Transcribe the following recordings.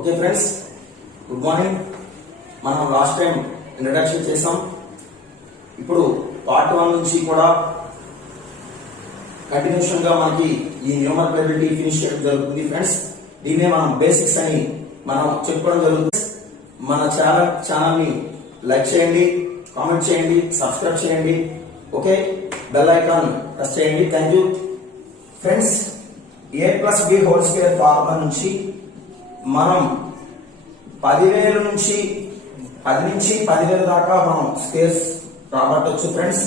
Okay friends, good morning. మనం last time introduction చేసాం. ఇప్పుడు పార్ట్ 1 నుంచి కూడా కంటిన్యూషన్ గా మనకి ఈ న్యూమరికల్ ఫినిష్ చేయడం జరుగుతుంది ఫ్రెండ్స్. దీన్నే మనం బేసిక్స్ అని మనం చెప్పుకోవడం జరుగుతుంది. మన ఛానల్ ని లైక్ చేయండి, కామెంట్ చేయండి, సబ్స్క్రైబ్ చేయండి. ఓకే, బెల్ ఐకాన్ ప్రెస్ చేయండి. Thank you friends. a+b² formula నుంచి మనం 10,000 నుంచి 10,000 దాకా మనం స్క్వేర్స్ రాబట్టవచ్చు ఫ్రెండ్స్.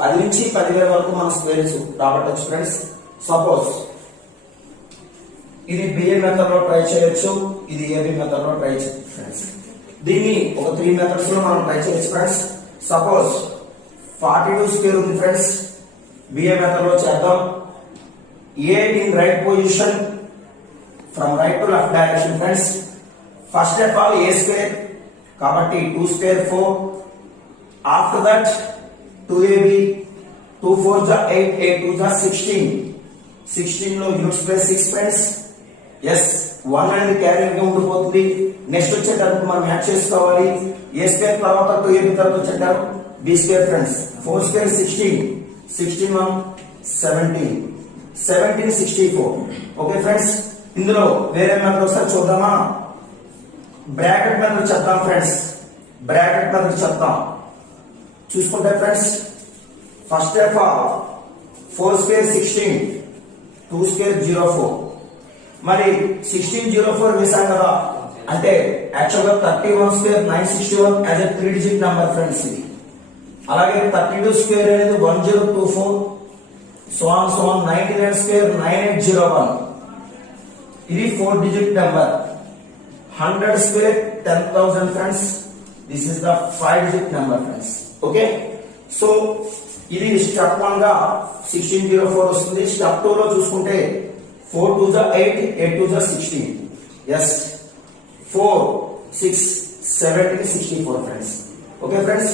పది నుంచి 10,000 వరకు మనం స్క్వేర్స్ రాబట్టవచ్చు ఫ్రెండ్స్. సపోజ్ ఇది బిఏ మెథడ్ లో ట్రై చేయొచ్చు, ఇది ఏబి మెథడ్ లో ట్రై చేయొచ్చు ఫ్రెండ్స్. దీన్ని ఒక 3 మెథడ్స్ లో మనం ట్రై చేయొచ్చు ఫ్రెండ్స్. సపోజ్ 42 స్క్వేర్ ఉంది ఫ్రెండ్స్, బిఏ మెథడ్ లో చేద్దాం. A in right position from right to left direction friends. First of all A square కాబట్టి 2 స్క్వేర్ 4. ఆఫ్టర్ దట్ 2ab, 2 4 जा 8, 8 2 जा 16. 16 లో యూనిట్స్ ప్లేస్ 6 ఫ్రెండ్స్. ఎస్ 1 అనేది క్యారీయింగ్ గా ఉండిపోతుంది. నెక్స్ట్ వచ్చేటప్పుడు మనం యాడ్ చేసుకోవాలి. ఏ స్క్వేర్ తర్వాత 2ab తర్వాత వచ్చేటప్పుడు B square friends. 4 square 16, 16 1 17, 17 64. Okay friends, ఇందులో వేరే మెథడ్ ఒకసారి చూద్దామా? బ్రాకెట్ మెథడ్ చెప్తాం ఫ్రెండ్స్. బ్రాకెట్ మెథడ్ చెప్తాం చూసుకుంటే friends. First of all 4 square 16, 2 square 04. మరి 1604 వేసాం కదా, అంటే యాక్చువల్ గా 31 square 961 as a 3 digit number friends ఇది. అలాగే 32 స్క్వేర్ అనేది 1024, సో ఆన్ 99 స్క్వేర్ 9801. ఇది 4 digit number. 100 square 10,000 friends. This is the 5 digit number friends. Okay, so ఇది స్టెప్ 1 గా 1604 వస్తుంది. స్టెప్ 2 లో చూసుకుంటే 4 2 जा 8, 8 2 जा 16. Yes 4 6 17 64 friends. Okay friends,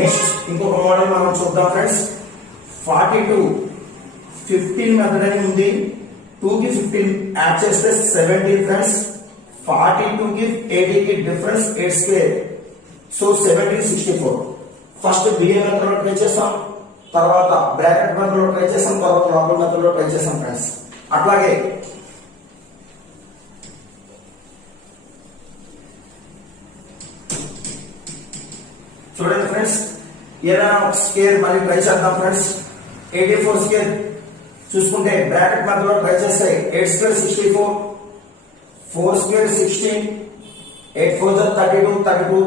next ఇంకొక మోడల్ మనం చూద్దాం ఫ్రెండ్స్. 42 15 మెథడ్ అని ఉంది. 2 కి 15 యాడ్ చేస్తే 17 ఫ్రెండ్స్. 42 కి 80 కి difference 8 square, so 17 64. First BA method లో ట్రై చేసాం, తర్వాత బ్రాకెట్ మెథడ్ లో ట్రై చేసాం, తర్వాత లాగల్ మెథడ్ లో ట్రై చేసాం ఫ్రెండ్స్. అట్లాగే చూడండి ఫ్రెండ్స్, ఏదైనా ఒక స్క్వేర్ మళ్ళీ ట్రై చేద్దాం ఫ్రెండ్స్. 84 స్క్వేర్ చూసుకుంటే బ్రాకెట్ మెథడ్ లో ట్రై చేస్తే 8 స్క్వేర్ 64, 4 స్క్వేర్ 16, 8 4 जा 32, 32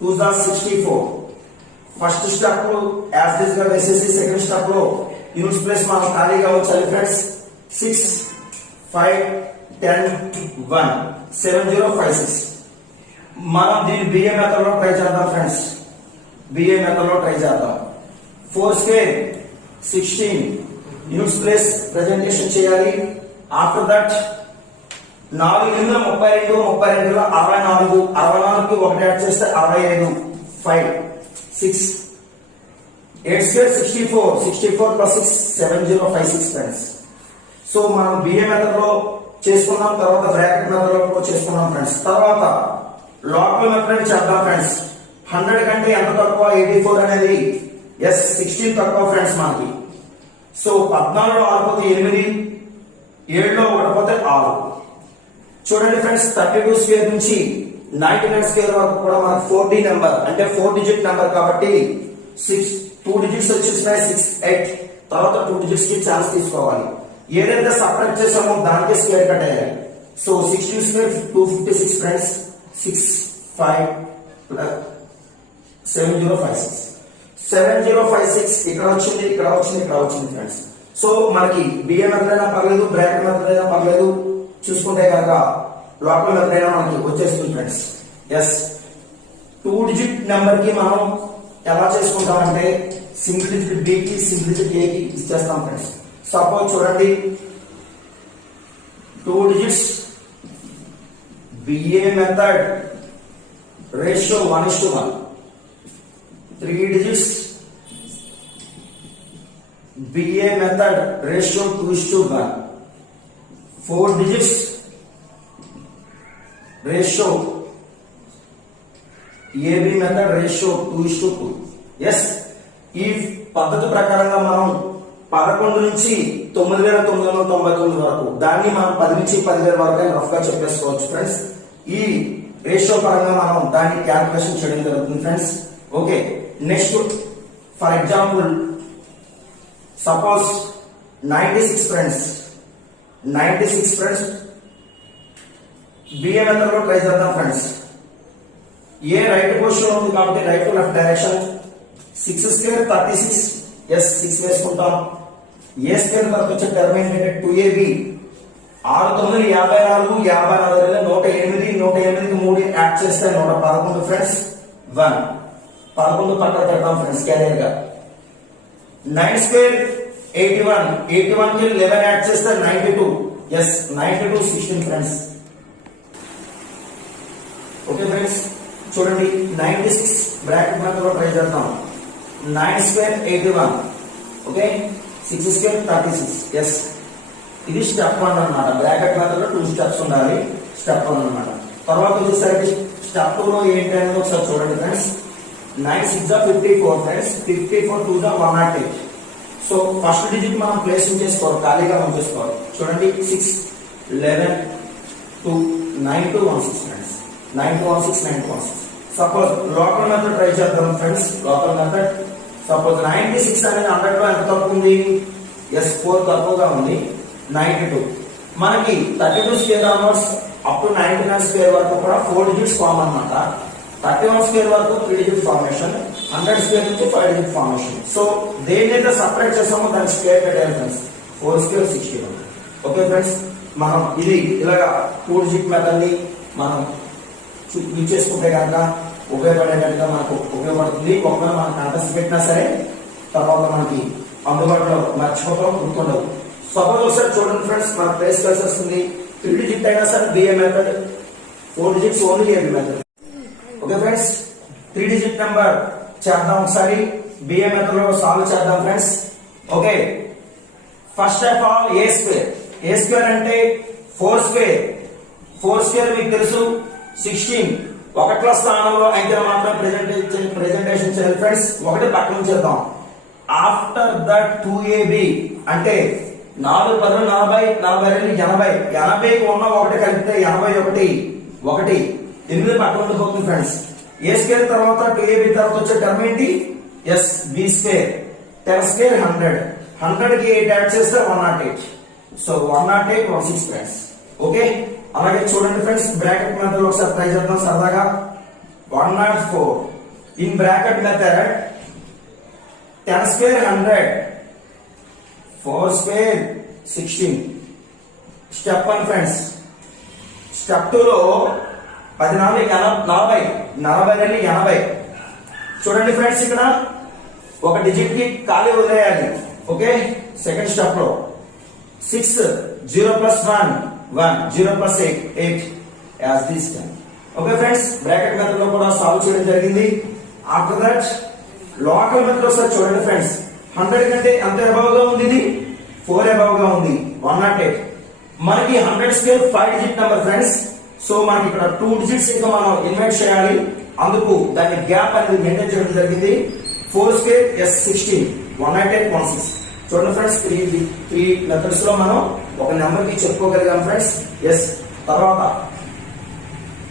2 जा 64. ఫస్ట్ స్టెప్ యాజ్ దిస్ గా వేసేసి సెకండ్ స్టెప్ లో యూనిట్స్ ప్లేస్ మనం ఖాళీగా ఉంచాలి ఫ్రెండ్స్. 6 5 10 1 7056. మనం దీన్ని బిఏ మెథడ్ లో ట్రై చేద్దాం ఫ్రెండ్స్. బిఏ మెథడ్ లో ట్రై చేద్దాం. 4 స్క్వేర్ 16 యూనిట్స్ ప్లేస్ ప్రెజెంటేషన్ చేయాలి. ఆఫ్టర్ దట్ 4 32 32 లో 64, 64 కి 1 యాడ్ చేస్తే 65 5 6 8 స్క్వేర్ 64, 64 ప్లస్ 6 7056 ఫ్రెండ్స్. సో మనం బిఏ మెథడ్ లో చేసుకున్నాం, తర్వాత బ్రాకెట్ మెథడ్ లో కూడా చేసుకున్నాం ఫ్రెండ్స్. తర్వాత లాగల్ మెథడ్ చేద్దాం ఫ్రెండ్స్. 100 కంటే ఎంత తక్కువ 84 అనేది. ఎస్ 16 తక్కువ ఫ్రెండ్స్ మనకి. సో 14 లో 6 పోతే 8, 7 లో 1 పోతే 6. చూడండి ఫ్రెండ్స్, 32 స్క్వేర్ నుంచి 99 స్క్వేర్ వరకు కూడా మనకు 4D నెంబర్, అంటే 4 డిజిట్ నెంబర్ కాబట్టి 2 డిజిట్స్ వచ్చేసినాయి 6 8. తర్వాత 2 డిజిట్స్ కి ఛాన్స్ తీసుకోవాలి. ఏదైతే సపరేట్ చేసామో దానికి స్క్వేర్ కట్ అయ్యాలి. So 16 square 256 friends. 6 5 7056 7056 ఇక్కడ వచ్చింది, ఇక్కడ వచ్చింది, ఇక్కడ వచ్చింది ఫ్రెండ్స్. సో మనకి బిఏ మెథడ్ అయినా పర్లేదు, బ్రాకెట్ మెథడ్ అయినా పర్లేదు, చూసుకుంటే కనుక లాగల్ మెథడ్ అయినా మనకి వచ్చేస్తుంది ఫ్రెండ్స్. ఎస్ 2 డిజిట్ నెంబర్ కి మనం ఎలా చేసుకుంటామంటే సింగిల్ డిజిట్ బి కి సింగిల్ డిజిట్ ఏ కి ఇచ్చేస్తాం ఫ్రెండ్స్. సపోజ్ చూడండి, 2 digits BA method ratio 1:1. 3 digits BA method ratio 2:1. 4 digits ratio AB method ratio 2:2. Yes, ఈ పద్ధతి ప్రకారంగా మనం 11 నుంచి 9999 వరకు దాన్ని మనం 10 నుంచి 10,000 వరకు రఫ్ గా చెప్పేసుకోవచ్చు ఫ్రెండ్స్. ఈ రేషియో పరంగా మనం దాన్ని క్యాల్కులేషన్ చేయడం జరుగుతుంది friends. Okay, next for example suppose 96 friends, 96 friends BA method లో ట్రై చేద్దాం ఫ్రెండ్స్. ఏ రైట్ పొజిషన్ ఉంది కాబట్టి right to left direction. 6 square 36, yes 6 వేసుకుంటాం. ఏ స్క్వేర్ తర్వాత వచ్చే టర్మ్ ఏంటంటే 2AB. 6 9 54, 54 108, 108కి 3 యాడ్ చేస్తే 111 ఫ్రెండ్స్. 1 11 పక్కన పెడతాం ఫ్రెండ్స్ క్యారియర్ గా. 9 స్క్వేర్ 81, 81కి 11 యాడ్ చేస్తే 92, ఎస్ 92 16 ఫ్రెండ్స్. ఓకే ఫ్రెండ్స్, చూడండి 96 బ్రాకెట్ మెథడ్ లో ట్రై చేద్దాం. 9 స్క్వేర్ 81, ఓకే 6 స్క్వేర్ 36, ఎస్ ఇది స్టెప్ 1 అన్నమాట. బ్రాకెట్ మెథడ్ లో 2 స్టెప్స్ ఉండాలి. స్టెప్ 1 అన్నమాట. తర్వాత వచ్చేసరికి స్టెప్ 2 లో ఏంటి అనేది ఒకసారి చూడండి friends. 9 6 54 friends, 54 2 108. So first digit మనం ప్లేస్ చేసుకోవాలి, ఖాళీగా ఉంచేసుకోవాలి. చూడండి 6 11 2 9 2 16 friends. 9 2 16 9 2 16. Suppose local method try చేద్దాం ఫ్రెండ్స్. లోకల్ మెథడ్ సపోజ్ 96 అనేది 100 లో ఎంత తక్కువ ఉంది? ఎస్ 4 తక్కువగా ఉంది. 92 మనకి 32 square onwards up to 99 square వరకు కూడా 4 డిజిట్స్ ఫామ్ అన్నమాట. 31 స్క్వేర్ వరకు 3 డిజిట్ ఫార్మేషన్, 100 స్క్వేర్ నుంచి 5 డిజిట్ ఫార్మేషన్. సో దేన్నైతే సపరేట్ చేసామో దాన్ని స్క్వేర్ పెట్టాలి ఫ్రెండ్స్. 4 స్క్వేర్ 61. ఓకే ఫ్రెండ్స్, మనం ఇది ఇలాగా 2 డిజిట్ మెథడ్ ని మనం యూజ్ చేసుకుంటే కనుక ఉపయోగపడేటట్టుగా మనకు ఉపయోగపడుతుంది. ఒకవేళ మనం కంటెస్ట్ పెట్టినా సరే తర్వాత మనకి అందుబాటులో మర్చిపోవడం గుర్తుండదు. సపోజ్ ఒకసారి చూడండి ఫ్రెండ్స్, మన ప్లేస్ కలిసి వస్తుంది. 3 డిజిట్ అయినా సరే BA method, 4 digits only AB method. Okay friends, 3 digit number చేద్దాం ఒకసారి. బిఏ మెథడ్ లో సాల్వ్ చేద్దాం friends. Okay, first of all A square. A square అంటే 4 స్క్వేర్. 4 స్క్వేర్ మీకు తెలుసు 16. ఒకట్ల స్థానంలో అయితే మాత్రం ప్రెజెంటేషన్ చేయాలి ఫ్రెండ్స్. ఒకటి పక్కన చేద్దాం. ఆఫ్టర్ దట్ 2AB అంటే 4 10 40, 42 80. 80కి ఉన్న ఒకటి కలిపితే 81, 1 8 పక్కన ఉండిపోతుంది ఫ్రెండ్స్. ఏ స్క్వేర్ తర్వాత 2AB తర్వాత వచ్చే టర్మ్ ఏంటి? Yes B square. 10 స్క్వేర్ 100, 100కి 8 యాడ్ చేస్తే 108. So 108 16 friends. ఓకే, అలాగే చూడండి ఫ్రెండ్స్, బ్రాకెట్ మెథడ్ ఒకసారి ట్రై చేద్దాం సరదాగా. 104 in bracket method 10 square 100, 4 square 16. Step 1 friends. Step 2 లో 10 4 40, 40 80. చూడండి ఫ్రెండ్స్, ఇక్కడ ఒక డిజిట్ కి ఖాళీ వదిలేయాలి. ఓకే, సెకండ్ స్టెప్ లో 6 0 + 1 1 0 + 8 8 as this time. Okay friends, bracket method లో కూడా సాల్వ్ చేయడం జరిగింది. ఆఫ్టర్ దట్ లోకల్ మెథడ్ ఒకసారి చూడండి ఫ్రెండ్స్. 100 కంటే ఎంత అబవ్ గా ఉంది? ఇది 4 అబవ్ గా ఉంది. 108 మనకి 100 square 5 digit number friends. So మనకి ఇక్కడ 2 డిజిట్స్ ఇంకా మనం ఇన్వైట్ చేయాలి. అందుకు దాని గ్యాప్ అనేది మెయింటైన్ చేయడం జరిగింది. 4 స్క్వేర్ ఎస్ 16 108 16. చూడండి ఫ్రెండ్స్, 3 మెథడ్స్ లో మనం ఒక నెంబర్ కి చెప్పుకోగలిగాం ఫ్రెండ్స్. ఎస్, తర్వాత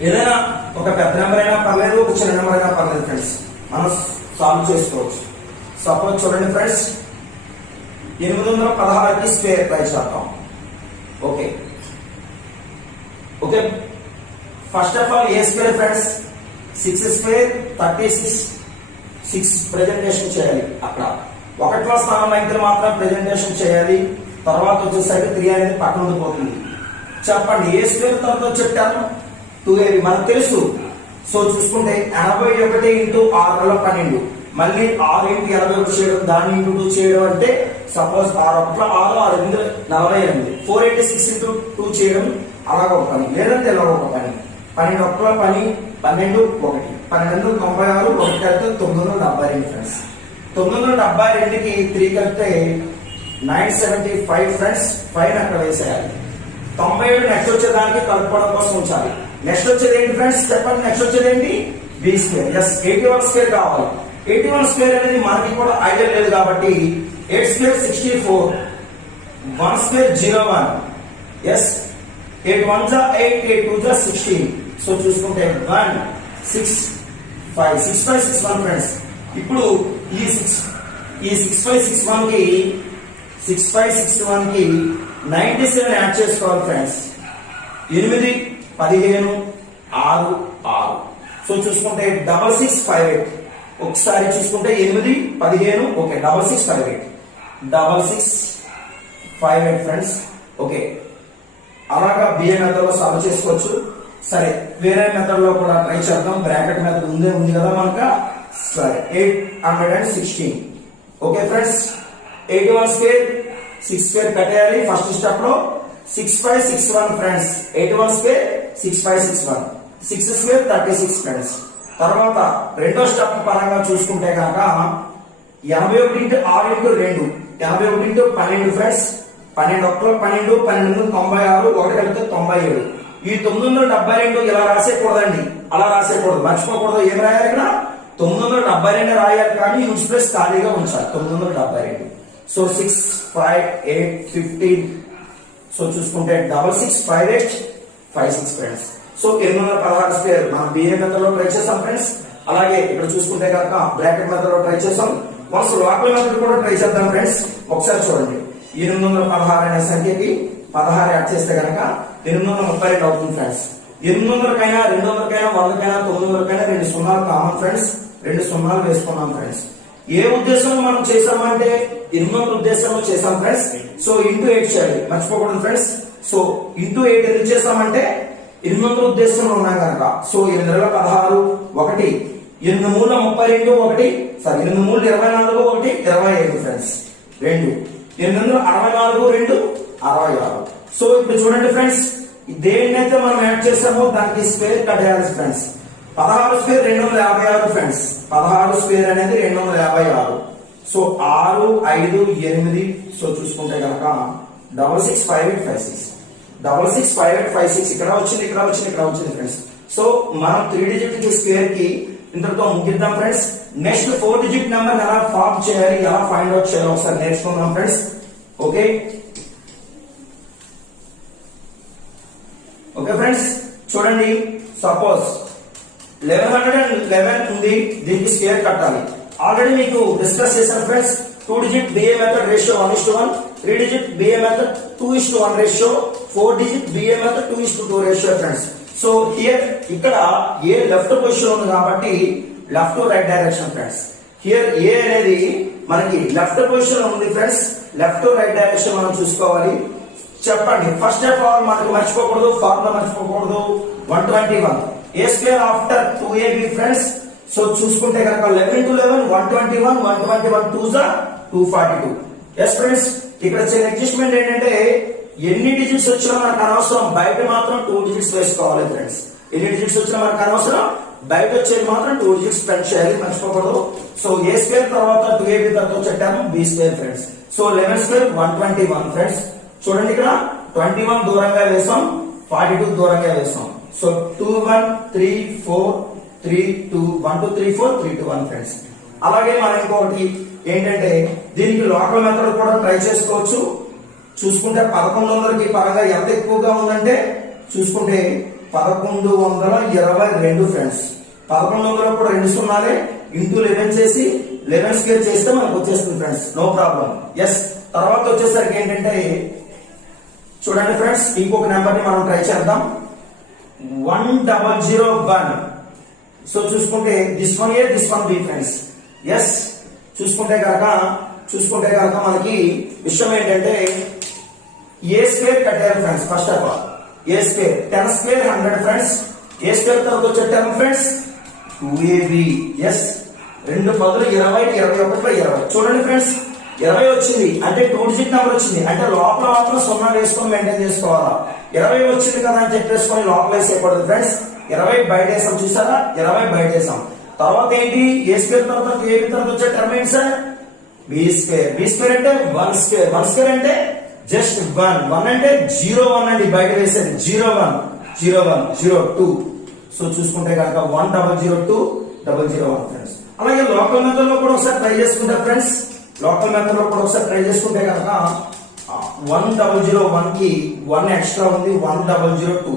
ఏదైనా ఒక పెద్ద నెంబర్ అయినా పర్లేదు, ఒక చిన్న నెంబర్ అయినా పర్లేదు ఫ్రెండ్స్, మనం సాల్వ్ చేసుకోవచ్చు. సపోజ్ చూడండి ఫ్రెండ్స్, 816కి స్క్వేర్ ట్రై చేద్దాం. Okay okay, first of all A square friends. 6 square 36, 6 presentation చేయాలి. అక్కడ ఒకట్ల స్థానంలో అయితే మాత్రం ప్రెజెంటేషన్ చేయాలి. తర్వాత వచ్చేసరికి 3 అనేది పక్కన ఉండిపోతుంది. చెప్పండి, ఏ స్క్వేర్ తర్వాత వచ్చే టర్మ్ 2AB మనకు తెలుసు. సో చూసుకుంటే 81 ఇంటూ 6 12, మళ్ళీ 6 ఇంటూ 81 చేయడం, దాన్ని ఇంటూ 2 చేయడం అంటే సపోజ్ 6 1 6 6 8 48. 486 ఇంటూ 2 చేయడం అలాగ ఒక పని, లేదంటే ఇలా ఒక పని. 12 1 పని, 12 1 12 96, 1 కలిపితే 972 ఫ్రెండ్స్. 972కి 3 కలిపితే 975 ఫ్రెండ్స్. 5 అక్కడ వేసేయాలి. 97 నెక్స్ట్ వచ్చేదానికి కలుపుకోవడం కోసం ఉంచాలి. నెక్స్ట్ వచ్చేది ఏంటి ఫ్రెండ్స్ చెప్పండి? నెక్స్ట్ వచ్చేది ఏంటి? B square. ఎస్ 81 స్క్వేర్ కావాలి. 81 స్క్వేర్ అనేది మనకి కూడా ఐడియా లేదు కాబట్టి 8 స్క్వేర్ 64, 1 స్క్వేర్ 01. ఎస్ 8 1 జా 8, 8 2 జా 16. సో చూసుకుంటే 1 6 5 6 5 6 1 ఫ్రెండ్స్. ఇప్పుడు ఈ 6561 కి 6561 కి 97 యాడ్ చేసుకోవాలి ఫ్రెండ్స్. 8 15 6 6. సో చూసుకుంటే 6658. ఒకసారి చూసుకుంటే 8 15 ఓకే 6658 6658 ఫ్రెండ్స్. ఓకే అలాగా బిఏ మెథడ్ లో సాల్వ్ చేసుకోవచ్చు. సరే వేరే మెథడ్ లో కూడా ట్రై చేద్దాం. బ్రాకెట్ మెథడ్ ఉంది కదా మనక. సరే 816. ఓకే ఫ్రెండ్స్ 81 స్క్వేర్ 6 స్క్వేర్ కట్టేయాలి ఫస్ట్ స్టెప్ లో. 6561 ఫ్రెండ్స్. 81 square 6561 6 square 36 friends. తర్వాత రెండో స్టెప్ పరంగా చూసుకుంటే కనుక 81 ఇంటూ 6 ఇంటూ 2 81 ఇంటూ 12 ఫ్రెండ్స్. 12 1 12 12 96 1 కలిపితే 97. ఈ 972 ఇలా రాసేకూడదండి. అలా రాసేకూడదు, మర్చిపోకూడదు. ఏం రాయాలి ఇక్కడ? 972 రాయాలి కానీ యూజ్ ప్లేస్ ఖాళీగా ఉంచాలి. 972. సో 6 5 8 15. సో చూసుకుంటే 6658 56 ఫ్రెండ్స్. సో 816 స్క్వేర్ మనం బిఏ మెథడ్ లో ట్రై చేసాం ఫ్రెండ్స్. అలాగే ఇక్కడ చూసుకుంటే కనుక బ్రాకెట్ మెథడ్ లో ట్రై చేసాం. వన్స్ లోకల్ మెథడ్ కూడా ట్రై చేద్దాం ఫ్రెండ్స్. ఒకసారి చూడండి 816 అనే సంఖ్యకి 16 యాడ్ చేస్తే కనుక 832 అవుతుంది ఫ్రెండ్స్. 800కైనా 200కైనా 100కైనా 900కైనా 2 సున్నాలు కామన్ ఫ్రెండ్స్. 2 సున్నాలు వేసుకున్నాం ఫ్రెండ్స్. ఏ ఉద్దేశంలో మనం చేసామంటే 800 ఉద్దేశంలో చేసాం ఫ్రెండ్స్. సో ఇంటూ 8 చేయాలి, మర్చిపోకూడదు ఫ్రెండ్స్. సో ఇంటూ 8 ఎందుకు చేసామంటే 800 ఉద్దేశంలో ఉన్నాం కనుక. So 8 16 1 8 3 32 1 sorry 8 3 24 1 25 friends 2 8 64 2 66. సో ఇప్పుడు చూడండి ఫ్రెండ్స్ దేన్నైతే మనం యాడ్ చేసామో దానికి స్క్వేర్ కట్టేయాలి ఫ్రెండ్స్. 16 square 256 friends. 16 స్క్వేర్ అనేది 256. సో 6 5 8. సో చూసుకుంటే కనుక 665856 665856 ఇక్కడ వచ్చింది ఫ్రెండ్స్. సో మనం 3 డిజిట్ కి స్క్వేర్ కి ఇంతటితో ముగిద్దాం ఫ్రెండ్స్. నెక్స్ట్ 4 డిజిట్ నెంబర్ ఎలా ఫార్మ్ చేయాలి, ఎలా ఫైండ్ అవుట్ చేయాలో ఒకసారి నేర్చుకుందాం ఫ్రెండ్స్. ఓకే ఫ్రెండ్స్ చూడండి. సపోజ్ 1111 ఉంది, దీనికి స్క్వేర్ కట్టాలి. ఆల్రెడీ మీకు డిస్కస్ చేశాను friends. 2 digit B A method ratio 1:1, 3 digit B A method 2:1 ratio, 4 digit B A method 2:2 ratio friends. So here ఇక్కడ ఏ లెఫ్ట్ పొజిషన్ ఉంది కాబట్టి left to right direction friends. Here A అనేది మనకి లెఫ్ట్ పొజిషన్ ఉంది friends. Left to right direction మనం చూసుకోవాలి. చెప్పండి first of all మనకి మర్చిపోకూడదు, ఫార్ములా మర్చిపోకూడదు. 121 A square after 2ab friends. So చూసుకుంటే కనుక 11 into 11 121 121 2 జా 242. ఎస్ ఫ్రెండ్స్ ఇక్కడ చిన్న అడ్జస్ట్మెంట్ ఏంటంటే ఎన్ని డిజిట్స్ వచ్చినా మనకు అనవసరం, బయట మాత్రం 2 డిజిట్స్ వేసుకోవాలి ఫ్రెండ్స్. ఎన్ని డిజిట్స్ వచ్చినా మనకు అనవసరం, బయట వచ్చేది మాత్రం 2 డిజిట్స్ స్పెండ్ చేయాలి, మర్చిపోకూడదు. సో ఏ స్క్వేర్ తర్వాత 2ab తర్వాత వచ్చేటాము B square friends. So 11 square 121 friends. చూడండి ఇక్కడ 21 దూరంగా వేసాం, 42 దూరంగా వేసాం. So 2 1 3 4 3 2 1 2 3 4 3 2 1 friends. అలాగే మనం ఇంకొకటి ఏంటంటే దీనికి లోకల్ మెథడ్ కూడా ట్రై చేసుకోవచ్చు. చూసుకుంటే 1100కి పరంగా ఎంత ఎక్కువగా ఉందంటే చూసుకుంటే 1122 ఫ్రెండ్స్. 1100 కూడా 2 సున్నాలే ఇంటూ 11 చేసి 11 స్క్వేర్ చేస్తే మనకు వచ్చేస్తుంది ఫ్రెండ్స్, నో ప్రాబ్లం. ఎస్ తర్వాత వచ్చేసరికి ఏంటంటే చూడండి ఫ్రెండ్స్ ఇంకొక నెంబర్ ని మనం ట్రై చేద్దాం. 1001. సో చూసుకుంటే this one A this one B friends. Yes చూసుకుంటే కనుక మనకి విషయం ఏంటంటే ఏ స్క్వేర్ కట్టారు friends. First of all A square 10 square 100 friends. A square తర్వాత వచ్చే టర్మ్ ఫ్రెండ్స్ 2ab. ఎస్ 2 10 20 21 20. చూడండి ఫ్రెండ్స్ 20 వచ్చింది అంటే 2 డిజిట్ నెంబర్ వచ్చింది అంటే లోపల మాత్రం 0 వేసుకొని మెయింటైన్ చేసుకోవాలా. 20 వచ్చింది కదా అని చెప్పేసుకొని లోపల వేసేయకూడదు ఫ్రెండ్స్. 20 బయట వేసాం, చూసారా 20 బయట వేసాం. తర్వాత ఏంటి ఏ స్క్వేర్ తర్వాత ఏబి తర్వాత వచ్చే టర్మ్ ఏంటి సార్ బి స్క్వేర్ అంటే 1 స్క్వేర్ అంటే జస్ట్ 1 అంటే 0 1 అండి, బయట వేసేది 0 1 సో చూసుకుంటే కనుక 1002 001 ఫ్రెండ్స్. అలాగే లోకల్ మెథడ్ లో కూడా ఒకసారి ట్రై చేసుకుంటే ఫ్రెండ్స్, లోకల్ మెథడ్ లో కూడా ఒకసారి ట్రై చేసుకుంటే కనుక 1001 కి 1 ఎక్స్ట్రా ఉంది, 1002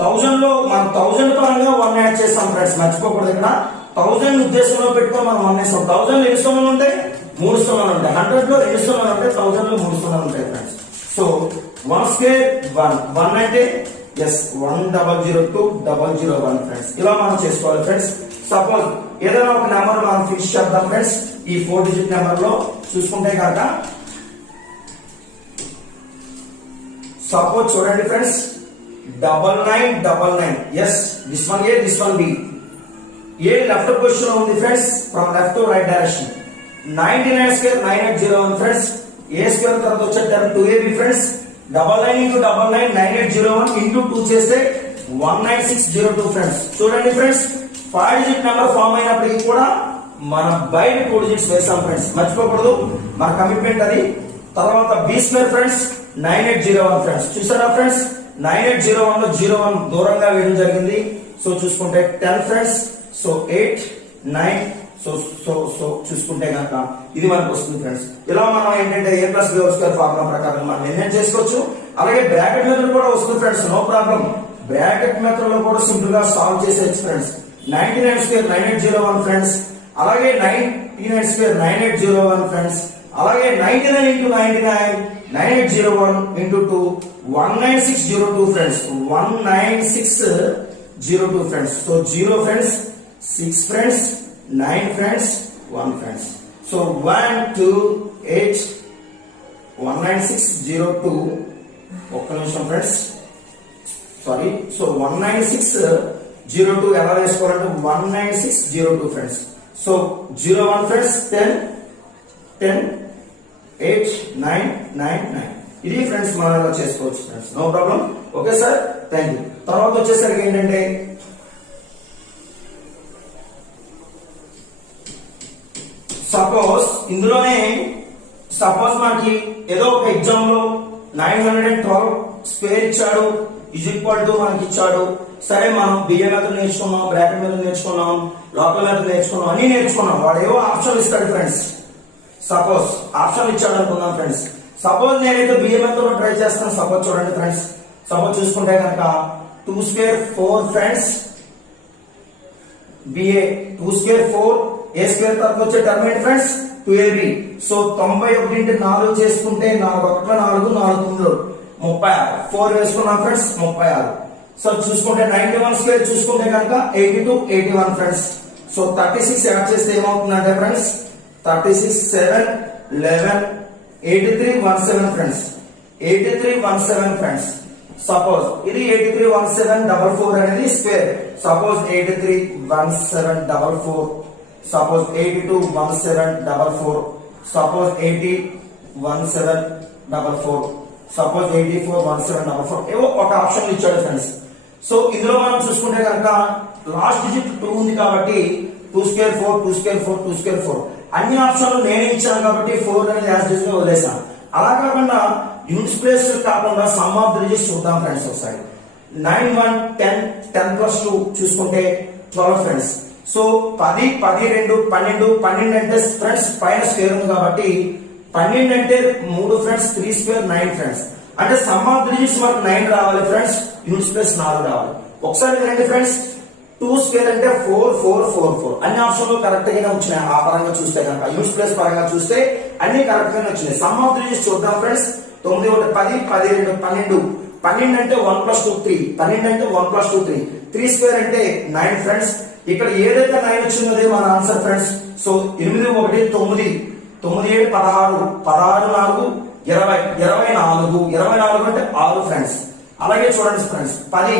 1000 లో మనం 1000 పరంగా 1 యాడ్ చేస్తాం ఫ్రెండ్స్, మర్చిపోకూడదు. ఇక్కడ 1000 ఉద్దేశంలో పెట్టుకొని మనం 1 వేస్తాం. 1000 లో 2 సున్నాలు ఉంటాయి, 3 సున్నాలు ఉంటాయి. 100 లో 2 సున్నాలు ఉంటాయి, 1000 లో 3 సున్నాలు ఉంటాయి ఫ్రెండ్స్. సో 1 స్క్వేర్ 1 అంటే 1002 001 ఫ్రెండ్స్. ఇలా మనం చేసుకోవాలి ఫ్రెండ్స్. సపోజ్ ఏదైనా ఒక నెంబర్ మనం ఫిక్స్ చేద్దాం ఫ్రెండ్స్. ఈ 4 డిజిట్ నెంబర్ లో చూసుకుంటే కనుక సపోజ్ చూడండి friends, 9999. This one A, this one B. A left position లో ఉంది friends, from left to right direction. 99 square 9801 friends. A square తర్వాత వచ్చే term 2ab friends. 99 into 99 9801 into 2 చేస్తే 19602 ఫ్రెండ్స్. చూడండి ఫ్రెండ్స్, 5 డిజిట్ నెంబర్ ఫామ్ అయినప్పటికీ కూడా మనం బయట 2 డిజిట్స్ వేసాం ఫ్రెండ్స్, మర్చిపోకూడదు, మన కమిట్మెంట్ అది. తర్వాత బి స్క్వేర్ ఫ్రెండ్స్ 9801 ఫ్రెండ్స్. చూసారా ఫ్రెండ్స్, 9801 లో 01 దూరంగా వేయడం జరిగింది. సో చూసుకుంటే 10 ఫ్రెండ్స్. సో 8 9 సో చూసుకుంటే కనుక ఇది మనకు వస్తుంది ఫ్రెండ్స్. ఇలా మనం ఏంటంటే a plus b whole square formula ప్రకారం మనం నిర్ణయం చేసుకోవచ్చు. అలాగే బ్రాకెట్ మెథడ్ కూడా వస్తుంది friends, no problem. Bracket method లో కూడా సింపుల్ గా సాల్వ్ చేసేయచ్చు ఫ్రెండ్స్. 99 square 9801 friends. అలాగే 99 స్క్వేర్ 9801 ఫ్రెండ్స్. అలాగే 99 into 99 9801 into 2 19602 friends. 19602 friends. So 0 friends, 6 friends, 9 friends, 1 friends. So 1 2 8 19602. ఒక్క నిమిషం ఫ్రెండ్స్, సారీ. సో 19602 ఎలా వేసుకోవాలంటే 19602 ఫ్రెండ్స్. So 01 friends, 10 10 8 9 9 9. ఇది ఫ్రెండ్స్ మనం ఇలా చేసుకోవచ్చు friends, no problem. Okay sir, thank you. తర్వాత వచ్చేసరికి ఏంటంటే సపోజ్ ఇందులోనే మనకి ఏదో ఒక ఎగ్జామ్ లో 912 స్క్వేర్ ఇచ్చాడు, ఇజ్ ఈక్వల్ టు మనకి ఇచ్చాడు. సరే, మనం బిఏ మెథడ్ నేర్చుకున్నాం, బ్రాకెట్ మెథడ్ నేర్చుకున్నాం, లోకల్ మెథడ్ నేర్చుకున్నాం, అన్ని నేర్చుకున్నాం. వాడు ఏవో ఆప్షన్ ఇస్తాడు ఫ్రెండ్స్. సపోజ్ ఆప్షన్ ఇచ్చాడు అనుకుందాం ఫ్రెండ్స్. సపోజ్ నేనైతే బిఏ మెథడ్ లో ట్రై చేస్తాను. సపోజ్ చూడండి ఫ్రెండ్స్, సపోజ్ చూసుకుంటే కనుక 2 స్క్వేర్ 4 ఫ్రెండ్స్. బిఏ 2 స్క్వేర్ 4, ఏ స్క్వేర్ తర్వాత వచ్చే టర్మ్ ఏంటి ఫ్రెండ్స్ 2ab. సో 91 into 4 చేసుకుంటే 4 1 4 4 9 36 4 వేసుకున్నాం ఫ్రెండ్స్, 36. సో చూసుకుంటే 91 స్క్వేర్ చూసుకుంటే కనుక 82 81 ఫ్రెండ్స్. సో 36 యాడ్ చేస్తే ఏమవుతుందంటే ఫ్రెండ్స్ 36 7 11 83 17 ఫ్రెండ్స్. 83 17 ఫ్రెండ్స్. సపోజ్ ఇది 83 17 44 అనేది square. Suppose 83 17 44. Suppose 82 17 44. Suppose 80 17 44. Suppose 84 17 44. ఏవో ఒక ఆప్షన్ ఇచ్చాడు ఫ్రెండ్స్. సో ఇందులో మనం చూసుకుంటే కనుక లాస్ట్ డిజిట్ 2 ఉంది కాబట్టి 2 స్క్వేర్ 4 2 స్క్వేర్ 4 2 స్క్వేర్ 4 అన్ని ఆప్షన్లు నేనే ఇచ్చాను కాబట్టి 4 అనేది యాజ్ యూజ్ గా వదిలేసాను. అలా కాకుండా యూనిట్స్ ప్లేస్ కాకుండా సమ్ ఆఫ్ ది డిజిట్స్ చూద్దాం ఫ్రెండ్స్ ఒకసారి. 9 1 10 10 plus 2 చూసుకుంటే 12 ఫ్రెండ్స్. సో 10 10 2 12 12 అంటే ఫ్రెండ్స్ పైన స్క్వేర్ ఉంది కాబట్టి 12 అంటే 3 ఫ్రెండ్స్. 3 square 9 friends. అంటే సమ్ ఆఫ్ ది డిజిట్స్ మనకు 9 రావాలి ఫ్రెండ్స్, యూనిట్స్ ప్లేస్ 4 రావాలి. ఒకసారి రండి ఫ్రెండ్స్, 2 స్క్వేర్ అంటే 4 4 4 4 అన్ని ఆప్షన్లు కరెక్ట్ గానే వచ్చినాయి. ఆ పరంగా చూస్తే కనుక యూనిట్స్ ప్లేస్ పరంగా చూస్తే అన్ని కరెక్ట్ గానే వచ్చినాయి. సమ్ ఆఫ్ ది డిజిట్స్ చూద్దాం ఫ్రెండ్స్. 9 1 10 10 2 12 12 అంటే 1 plus 2 3 12 అంటే 1 plus 2 3 3 స్క్వేర్ అంటే 9 ఫ్రెండ్స్. ఇక్కడ ఏదైతే 9 వచ్చిందో అదే మన ఆన్సర్ ఫ్రెండ్స్. సో 8 1 9 9 7 16 16 4 20 24 24 అంటే 6 ఫ్రెండ్స్. అలాగే చూడండి ఫ్రెండ్స్ 10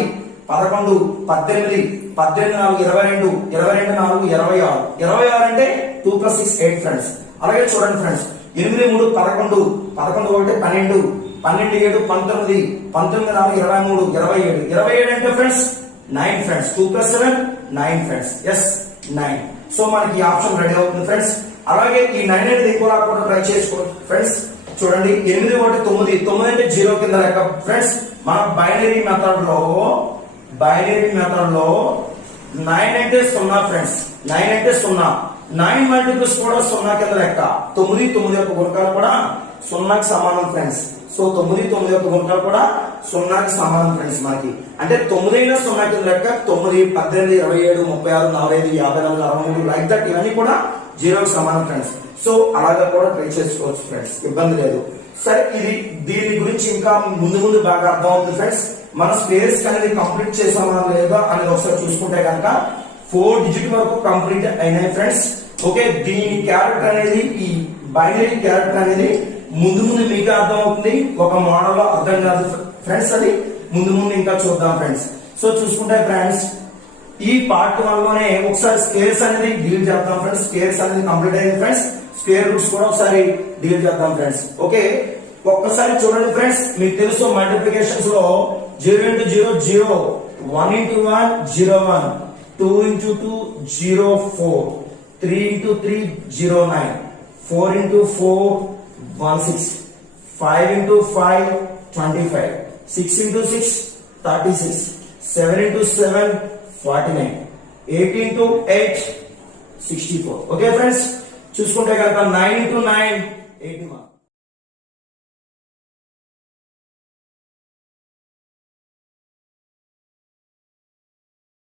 11 18 18 4 22 22 4 26 26 అంటే 2 plus 6 8 ఫ్రెండ్స్. అలాగే చూడండి ఫ్రెండ్స్ 8 3 11 11 1 12 12 7 19 19 4 23 27 27 అంటే friends 9 friends. 2 plus 7 9 friends. Yes 9. So మనకి ఈ ఆప్షన్ రెడీ అవుతుంది ఫ్రెండ్స్. అలాగే ఈ 9 అనేది ఇంకోలా కూడా ట్రై చేసుకోండి ఫ్రెండ్స్. చూడండి 8 1 9, 9 అంటే 0 కింద లెక్క ఫ్రెండ్స్. మన బైనరీ మెథడ్ లో 9 అంటే 0 ఫ్రెండ్స్. 9 అంటే 0, 9 మల్టిపుల్స్ కూడా 0 కింద లెక్క. 9 9 యొక్క గుణకాలు కూడా 0కి సమానం ఫ్రెండ్స్. సో 9 9 యొక్క గుణకాలు కూడా 0కి సమానం ఫ్రెండ్స్. మనకి అంటే 9 అయినా 0 కింద లెక్క. 9 18 27 36 45 54 63 లైక్ దట్ ఇవన్నీ కూడా 0కి సమానం ఫ్రెండ్స్. సో అలాగా కూడా ట్రై చేసుకోవచ్చు ఫ్రెండ్స్, ఇబ్బంది లేదు. సరే దీని గురించి ఇంకా ముందు బాగా అర్థం అవుతుంది ఫ్రెండ్స్. మన స్పేర్స్ అనేది కంప్లీట్ చేసామా లేదా అనేది ఒకసారి చూసుకుంటే కనుక 4 డిజిట్ వరకు కంప్లీట్ అయినాయి ఫ్రెండ్స్. ఓకే, దీని క్యారెక్టర్ అనేది ఈ బైనరీ క్యారెక్టర్ అనేది ముందు మీకు అర్థం అవుతుంది, ఒక మోడల్ లో అర్థం కాదు ఫ్రెండ్స్. అది ముందు ఇంకా చూద్దాం ఫ్రెండ్స్. సో చూసుకుంటే ఫ్రెండ్స్ ఈ పార్ట్ 1 లోనే ఒకసారి స్క్వేర్స్ అనేది డీల్ చేద్దాం ఫ్రెండ్స్. స్క్వేర్స్ అనేది కంప్లీట్ అయింది ఫ్రెండ్స్. స్క్వేర్ రూట్స్ కూడా ఒకసారి డీల్ చేద్దాం ఫ్రెండ్స్. ఓకే, ఒక్కసారి చూడండి ఫ్రెండ్స్, మీకు తెలుసు మల్టిప్లికేషన్స్ లో 0 into 0 0, 1 into 1 0 1, 2 into 2 0 4, 3 into 3 0 9, 4 into 4 1 6, 5 into 5 25, 6 into 6 36, 7 into 7 49, 8 into 8 64. Okay friends, చూసుకుంటే కనుక 9 into 9 81.